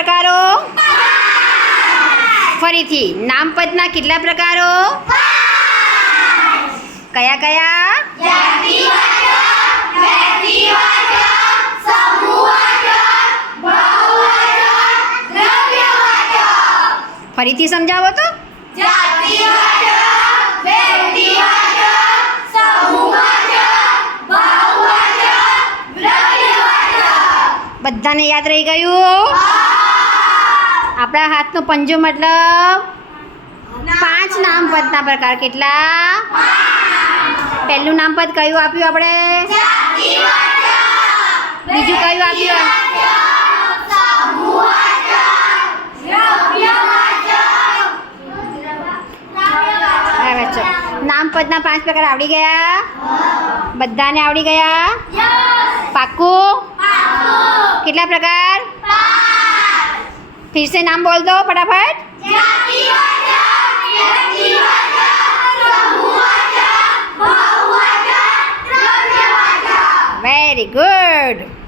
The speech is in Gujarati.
પ્રકારો? ફરીથી નામપદના કેટલા પ્રકારો? કયા કયા? ફરીથી સમજાવો તો. બધાને યાદ રહી ગયું? આપણા હાથનો પંજો મતલબ પાંચ નામપદના પ્રકાર કેટલા? પહેલું નામપદ કયું આપ્યું આપણે? બીજું કયું આપ્યું? નામપદના પાંચ પ્રકાર આવડી ગયા? બધાને આવડી ગયા? પાકું કેટલા પ્રકાર? फिर से नाम बोल दो फटाफट वेरी गुड